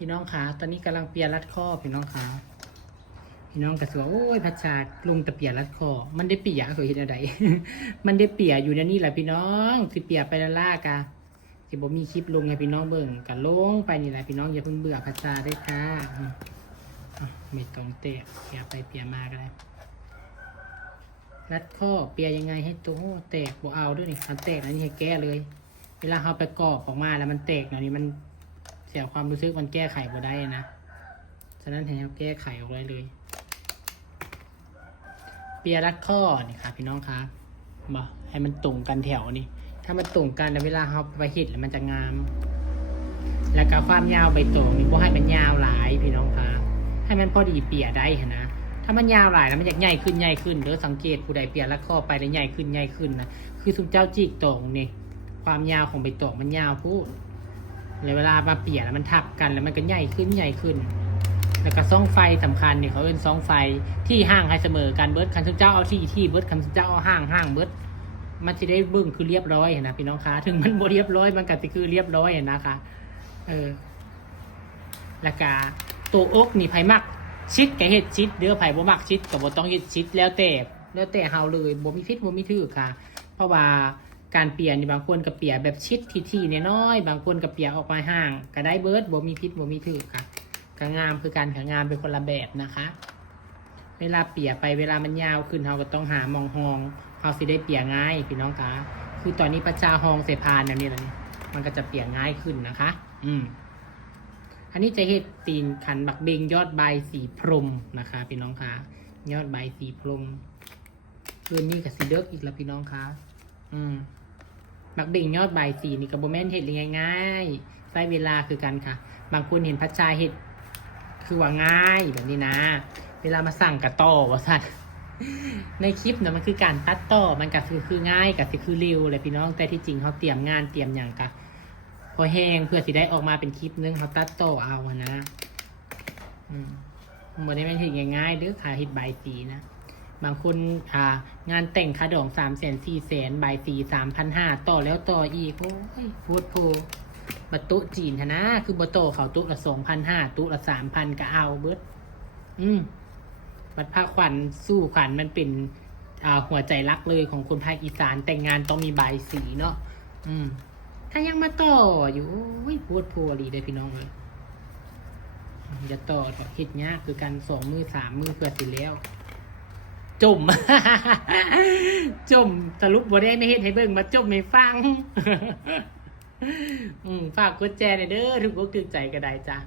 พี่น้องขาตอนนี้กำลังเปียรัดข้อพี่น้องขาพี่น้องกระสวโอ้ยพัชชาลุงตะเปียรัดคอมันได้เปียเคยเห็นอะไร มันได้เปียอยู่ในนี่แหละพี่น้องสิเปียไปละล่ากะสิบ่มีคลิปลงให้พี่น้องเบิ่งกะลงไปนี่แหละพี่น้องอย่าเพิ่งเบื่อพัชชาได้ค่ะไม่ต้องเตะเปียไปเปียมาก็ได้รัดข้อเปียยังไงให้ตัวแตกบ่เอาด้วยนี่มันแตกอันนี้ให้แก้เลย เวลาเขาไปกรอบออกมาแล้วมันแตกหน่อยนี่มันเสียความรู้สึกมันแก้ไขบ่ได้นะฉะนั้นให้เราแก้ไขออกเลยเปียรัดข้อนี่ค่ะพี่น้องคะมาให้มันตรงกันแถวนี่ถ้ามันตรงกันแล้วเวลาเขาไปเห็ดแล้วมันจะงาม แล้วก็ความยาวใบตองนี่พวกให้มันยาวหลายพี่น้องคะให้มันพอดีเปียได้นะถ้ามันยาวหลายแล้วมันจะใหญ่ขึ้นเด้อสังเกตผู้ใดเปียรัดข้อไปแล้วใหญ่ขึ้นนะคือสุมเจ้าจีกตองนี่ความยาวของใบตองมันยาวพูดเลยเวลามาเปียแล้วมันทับกันแล้วมันก็ใหญ่ขึ้นแล้วก็ซ่องไฟสำคัญเนี่ยเขาเป็นซ่องไฟที่ห่างให้เสมอกันเบิร์ดคันสุมเจ้าเอาที่เบิร์ดคันสุมเจ้าเอาห่างเบิร์ดมันจะได้เบิ้งคือเรียบร้อยนะพี่น้องคะถึงมันบ่เรียบร้อยมันก็จะคือเรียบร้อยนะคะแล้วก็ตัวอกนี่ไผมักชิดกับเฮ็ดชิดเด้อไผบ่มักชิดกับบ่ต้องเฮ็ดชิดแล้วแต่เฮาเลยบ่มีพิษบ่มีถือค่ะเพราะว่าการเปลี่ยนบางคนก็เปลี่ยนแบบชิดที่น้อยบางคนก็เปลี่ยนออกมาห่างก็ได้เบิร์ดบ่มีพิษบ่มีถือค่ะก็งามคือการงามเป็นคนละแบบนะคะเวลาเปลี่ยนไปเวลามันยาวขึ้นเฮาก็ต้องหามองหองเฮาสิได้เปลี่ยนง่ายพี่น้องคะคือตอนนี้ประชาหองเสพานแบบนี้แล้วนี่มันก็จะเปลี่ยนง่ายขึ้นนะคะอันนี้จะเห็ดตีนขันบักเบงยอดใบสีพรมนะคะพี่น้องคะยอดใบสีพรมคืนนี้กับสีเดิกอีกแล้วพี่น้องคะบักเบงยอดใบสีนี่กับโบแมนเห็ดง่ายๆใช้เวลาคือกันค่ะบางคนเห็นพัชชาเห็ดคือว่าง่ายแบบนี้นะเวลามาสั่งกระต่อว่าสัตว์ในคลิปเนี่ยมันคือการตัดต่อมันก็คือง่ายกับคือเร็วเลยพี่น้องแต่ที่จริงเขาเตรียมงานเตรียมอย่างกะพอแห้งเพื่อสิได้ออกมาเป็นคลิปนึงเขาตัดต่อเอานะมันได้ไม่ถึงง่ายๆหรือขาเห็ดใบสีนะบางคนงานแต่งคาดอง300,000 400,000ใบสี3,500ต่อแล้วต่ออีกโอ้ยพูดโพบัตตุจีนนะคือบัตโตเขาตุละ2,500ตุละ3,000ก็เอาเบิดบัตรผ้าขวัญสู้ขวัญมันเป็นหัวใจรักเลยของคนภาคอีสานแต่งงานต้องมีใบสีเนาะถ้ายังมาต่ออยู่พูดโพลีได้พี่น้องเลยอย่าต่อเฮ็ดยากคือกัน2 มือ 3 มือเพื่อสิแล้วจม จมสรุปบ่ได้ไม่เฮ็ดให้เบิ่งมาจมไม่ฟังฝากกดแชร์หน่อยเด้อทุกคนตื่นใจก็ได้จ้ะ